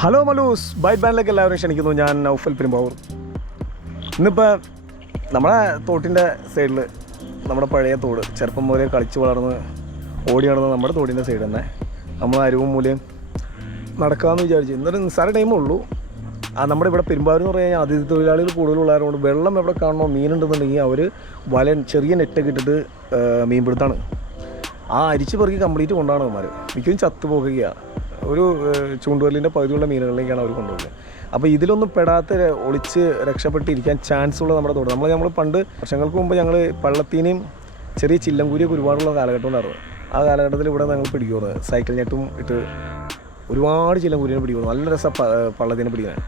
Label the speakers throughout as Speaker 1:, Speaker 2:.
Speaker 1: Hello Mallus byte ബാൻഡിലേക്ക് എല്ലാവരും ക്ഷണിക്കുന്നു. ഞാൻ നൗഫൽ പെരുമ്പാവൂർ. ഇന്നിപ്പോൾ നമ്മുടെ തോട്ടിന്റെ സൈഡിൽ നമ്മുടെ പഴയ തോട് ചെറുപ്പം മുതലേ കളിച്ച് വളർന്ന് ഓടി നടന്ന നമ്മുടെ തോടിന്റെ സൈഡ് തന്നെ നമ്മൾ അരുവും മൂലയും നടക്കാമെന്ന് വിചാരിച്ചു. ഇന്നൊരു നിസ്സാര ടൈമേ ഉള്ളൂ. ആ നമ്മുടെ ഇവിടെ പെരുമ്പാവൂർ എന്ന് പറഞ്ഞു കഴിഞ്ഞാൽ അതിഥി തൊഴിലാളികൾ കൂടുതലുള്ളതുകൊണ്ട് വെള്ളം എവിടെ കാണണോ മീനുണ്ടെന്നുണ്ടെങ്കിൽ അവർ വല ചെറിയ നെറ്റൊക്കെ ഇട്ടിട്ട് മീൻ മീൻപിടുത്താണ്. ആ അരിച്ച് പെറുക്കി കംപ്ലീറ്റ് കൊണ്ടാണ് അവന്മാർ മിക്കതും ചത്തു പോകുകയാണ് ഒരു ചൂണ്ടുവല്ലിന്റെ പകുതിയുള്ള മീനുകളിലേക്കാണ് അവർ കൊണ്ടുപോകുന്നത്. അപ്പോൾ ഇതിലൊന്നും പെടാത്ത ഒളിച്ച് രക്ഷപ്പെട്ടിരിക്കാൻ ചാൻസ് ഉള്ള നമ്മുടെ തോട് നമ്മൾ നമ്മൾ പണ്ട് വർഷങ്ങൾക്ക് മുമ്പ് ഞങ്ങൾ പള്ളത്തീനെയും ചെറിയ ചില്ലംകൂരിയൊക്കെ ഒരുപാടുള്ള കാലഘട്ടം ഉണ്ടായിരുന്നു. ആ കാലഘട്ടത്തിൽ ഇവിടെ ഞങ്ങൾ പിടിക്കുന്നത് സൈക്കിൾ ഞെട്ടും ഇട്ട് ഒരുപാട് ചില്ലംകൂരിനെ പിടിക്കുന്നു നല്ല രസം പള്ളത്തിനെ പിടിക്കുന്നത്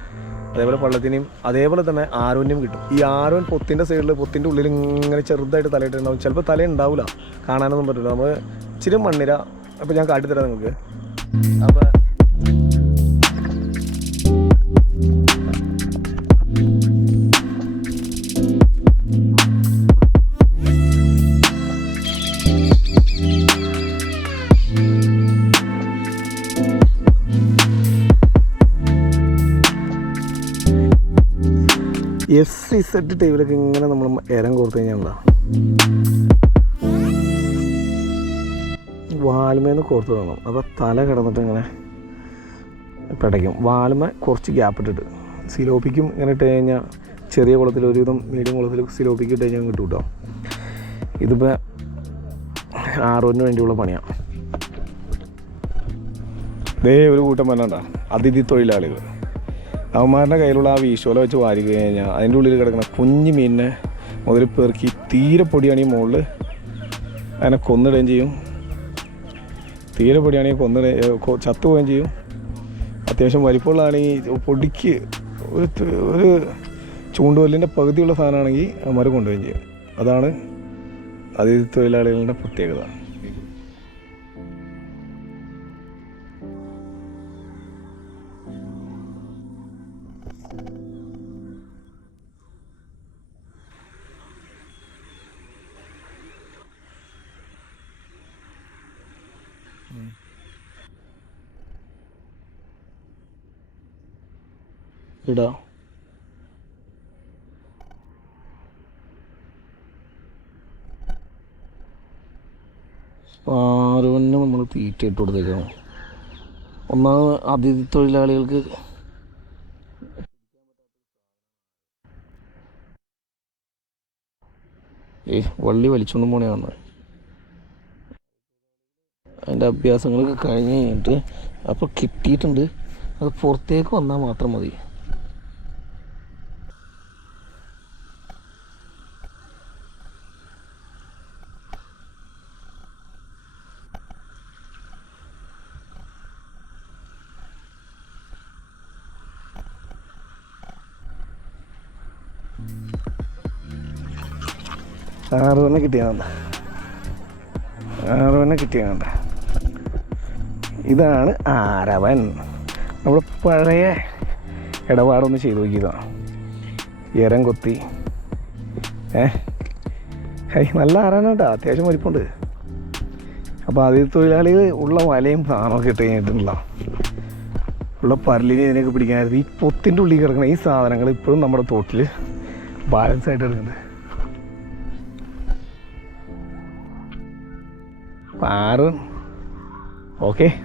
Speaker 1: അതേപോലെ പള്ളത്തിനെയും അതേപോലെ തന്നെ ആരോന്യം കിട്ടും. ഈ ആരോൻ പൊത്തിന്റെ സൈഡിൽ പൊത്തിന്റെ ഉള്ളിൽ ഇങ്ങനെ ചെറുതായിട്ട് തലയിട്ടുണ്ടാവും. ചിലപ്പോൾ തല ഉണ്ടാവില്ല കാണാനൊന്നും പറ്റില്ല നമ്മൾ ഇച്ചിരി മണ്ണിര അപ്പോൾ ഞാൻ കാട്ടിത്തരാം നിങ്ങൾക്ക്. അപ്പോൾ എസ് ഇസഡ് ടൈമിലൊക്കെ ഇങ്ങനെ നമ്മൾ ഇരം കൊടുത്തു കഴിഞ്ഞാൽ വാൽമേന്ന് കോർത്ത് വേണം അപ്പോൾ തല കിടന്നിട്ട് ഇങ്ങനെ പിടയ്ക്കും. വാൽമ കുറച്ച് ഗ്യാപ്പ് ഇട്ടിട്ട്. സിലോപ്പിക്കും ഇങ്ങനെ ഇട്ട് കഴിഞ്ഞാൽ ചെറിയ കുളത്തിൽ ഒരുവിധം മീഡിയം കുളത്തിൽ സിലോപ്പിക്ക് ഇട്ട് കഴിഞ്ഞാൽ കിട്ടും കേട്ടോ ഇതിപ്പോൾ ആറോന് വേണ്ടിയുള്ള പണിയാണ് ദേ ഒരു കൂട്ടം പറഞ്ഞാ അതിഥി തൊഴിലാളികൾ. അവന്മാരുടെ കയ്യിലുള്ള ആ വീശോല വെച്ച് വാരി കഴിഞ്ഞാൽ അതിന്റെ ഉള്ളിൽ കിടക്കുന്ന കുഞ്ഞു മീനിനെ മുതൽ പെറുക്കി തീരെ ഈ മുകളിൽ. അതിനെ കൊന്നിടുകയും ചെയ്യും. തീരെ ഈ കൊന്നിട ചത്തുപോവുകയും ചെയ്യും. അത്യാവശ്യം വലിപ്പമുള്ളതാണെങ്കിൽ പൊടിക്ക് ഒരു ഒരു ചൂണ്ടുവല്ലിന്റെ പകുതിയുള്ള സാധനമാണെങ്കിൽ അവന്മാർ കൊണ്ടുപോവുകയും ചെയ്യും. അതാണ് അതിഥി തൊഴിലാളികളുടെ പ്രത്യേകത. ഇടാ. സ്പാരോന് നമ്മൾ തീറ്റ ഇട്ട് കൊടുത്തേക്കാം ഒന്നാമത് അതിഥി തൊഴിലാളികൾക്ക് ഏ വള്ളി വലിച്ചൊന്നും പോണേ കാണുന്നത് അതിന്റെ അഭ്യാസങ്ങളൊക്കെ കഴിഞ്ഞ് കഴിഞ്ഞിട്ട് അപ്പോൾ കിട്ടിയിട്ടുണ്ട്. അത് പുറത്തേക്ക് വന്നാൽ മാത്രം മതി. ആറ് തന്നെ കിട്ടിയാണ് ഇതാണ് ആരവൻ. നമ്മൾ പഴയ ഇടപാടൊന്ന് ചെയ്തു നോക്കിയതാണ് ഇരം കൊത്തി. ഏ? ഹൈ നല്ല ആരാണ് അത്യാവശ്യം വലിപ്പുണ്ട് അപ്പോൾ അതിൽ തൊഴിലാളികൾ ഉള്ള വലയും സാധനമൊക്കെ ഇട്ട് കഴിഞ്ഞിട്ടുള്ള ഉള്ള പരലിനെ ഇതിനൊക്കെ പിടിക്കാനായിരുന്നു. ഈ പൊത്തിന്റെ ഉള്ളിൽ കിടക്കുന്ന ഈ സാധനങ്ങൾ ഇപ്പോഴും നമ്മുടെ തോട്ടിൽ ബാലൻസ് ആയിട്ട് എടുക്കുന്നത്. ആറ്. ഓക്കെ